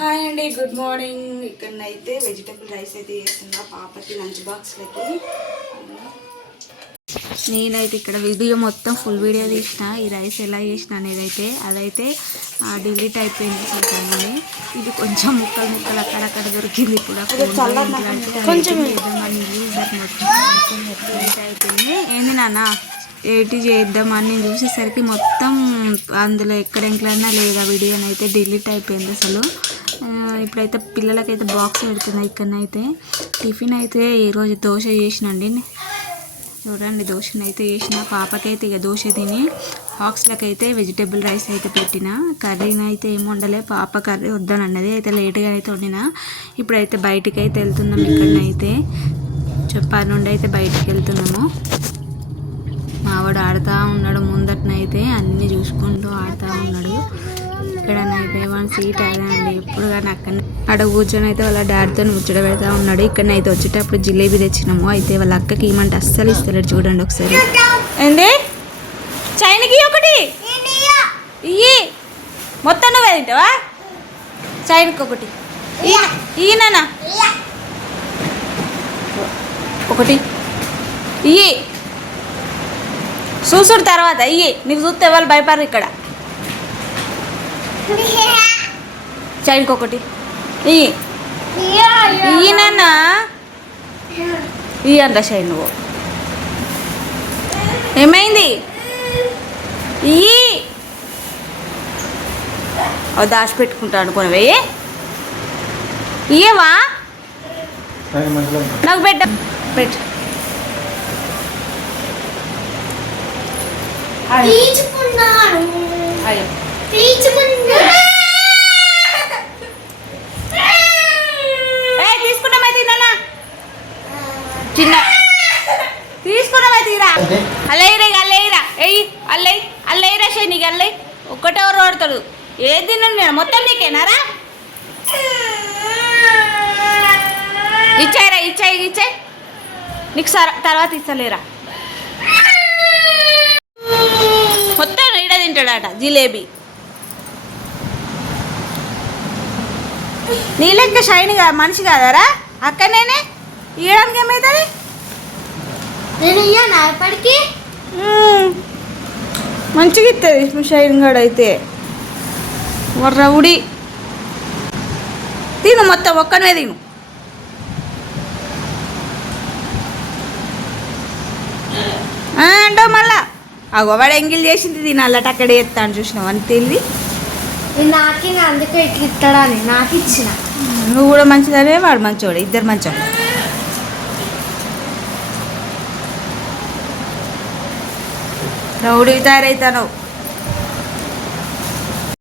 Hi అండి good morning. ఇక్కడనైతే vegetable rice అయితే చేస్తున్నా. పాపకి లంచ్ బాక్స్లకి నేనైతే ఇక్కడ వీడియో మొత్తం ఫుల్ వీడియో తీసిన. ఈ రైస్ ఎలా చేసిన అనేది అయితే అదైతే డిలీట్ అయిపోయింది చూద్దామని ఇది కొంచెం ముక్కలు ముక్కలు అక్కడక్కడ దొరికింది కూడా కొంచెం అయిపోయింది. ఏంది నాన్న? ఏంటి చేద్దామని? నేను చూసేసరికి మొత్తం అందులో ఎక్కడ ఎంకలైనా లేదా? వీడియోని అయితే డిలీట్ అయిపోయింది అసలు. ఇప్పుడైతే పిల్లలకైతే బాక్స్ పెడుతున్నా ఇక్కడనైతే. టిఫిన్ అయితే ఈరోజు దోశ చేసినండి. చూడండి దోశను అయితే చేసిన. పాపకైతే ఇక దోశ తిని బాక్స్లకైతే అయితే వెజిటేబుల్ రైస్ అయితే పెట్టిన. కర్రీని అయితే ఏమి వండలే పాప కర్రీ వద్దనన్నది. అయితే లేట్గా అయితే వండిన. ఇప్పుడైతే బయటికి అయితే వెళ్తున్నాం ఇక్కడనైతే. చెప్పారు నుండి అయితే బయటికి వెళ్తున్నాము. మావాడు ఆడుతూ ఉన్నాడు. ముందటనైతే అన్నీ చూసుకుంటూ ఆడుతూ ఉన్నాడు. ఇక్కడనైతే వన్ సీట్ అదే అండి. ఎప్పుడు కానీ అక్కడ అక్కడ కూర్చొని అయితే వాళ్ళ డాడీతో ముచ్చట పెడతా ఉన్నాడు. ఇక్కడనైతే వచ్చేటప్పుడు జిలేబీ తెచ్చినాము. అయితే వాళ్ళ అక్కకి ఏమంటే అస్సలు ఇస్తలేడు చూడండి ఒకసారి. ఏంది? చైనకి ఒకటి? ఇయ్యి. మొత్తం నువ్వే తింటావా? చైనకి ఒకటి. ఈయననా ఒకటి. ఇయ్యి. చూసుడు తర్వాత. ఇయ్యి. నీకు చూస్తే వాళ్ళు భయపడరు ఇక్కడ. చైన్కి ఒకటి నాన్న ఇయ్యి అంట షైన్ నువ్వు. ఏమైంది? ఇయ్యి ఓ దాచి పెట్టుకుంటా అనుకుని వెయ్యి ఇయ్యవా నాకు పెట్ట. పెట్టు. తీసుకున్నాను అయ్యో. తీసుకున్నా ఏ తీసుకున్నామై తిన్నా. చిన్న తీసుకున్నామై తీరా అల్లయ్యరా ఇక అల్లయ్యరా. ఎయ్యి అల్లయ్య అల్లయ్యరా షై నీకు అల్లయ్య ఒక్కటెవరు వాడతాడు ఏది తిన్నాను నేను? మొత్తం నీకేనారా ఇచ్చాయిరా ఇచ్చాయి ఇచ్చాయి. నీకు సర తర్వాత ఇస్తలేరా? మొత్తం ఈడ తింటాడట జిలేబీ. నీ లెక్క షైన్గా మనిషి కాదరా? అక్కడనేనే ఇయ్యడానికి ఏమవుతుంది నేను ఇయ్యాను ఎప్పటికి మంచిగా ఇస్తుంది షైన్ గడ్ అయితే రౌడి. తిను మొత్తం ఒక్కనే తిను. ఆ, అంటావు మళ్ళా. అగో వాడు ఎంగిల్ చేసింది తినాలట అక్కడ ఎత్తాను చూసినావు? అని తెలివి నేను నాకి అందుకే ఇట్లా ఇస్తాడని నాకు ఇచ్చిన నువ్వు కూడా మంచిదనే వాడు మంచోడు ఇద్దరు మంచోడు. రౌడీ తయారవుతాను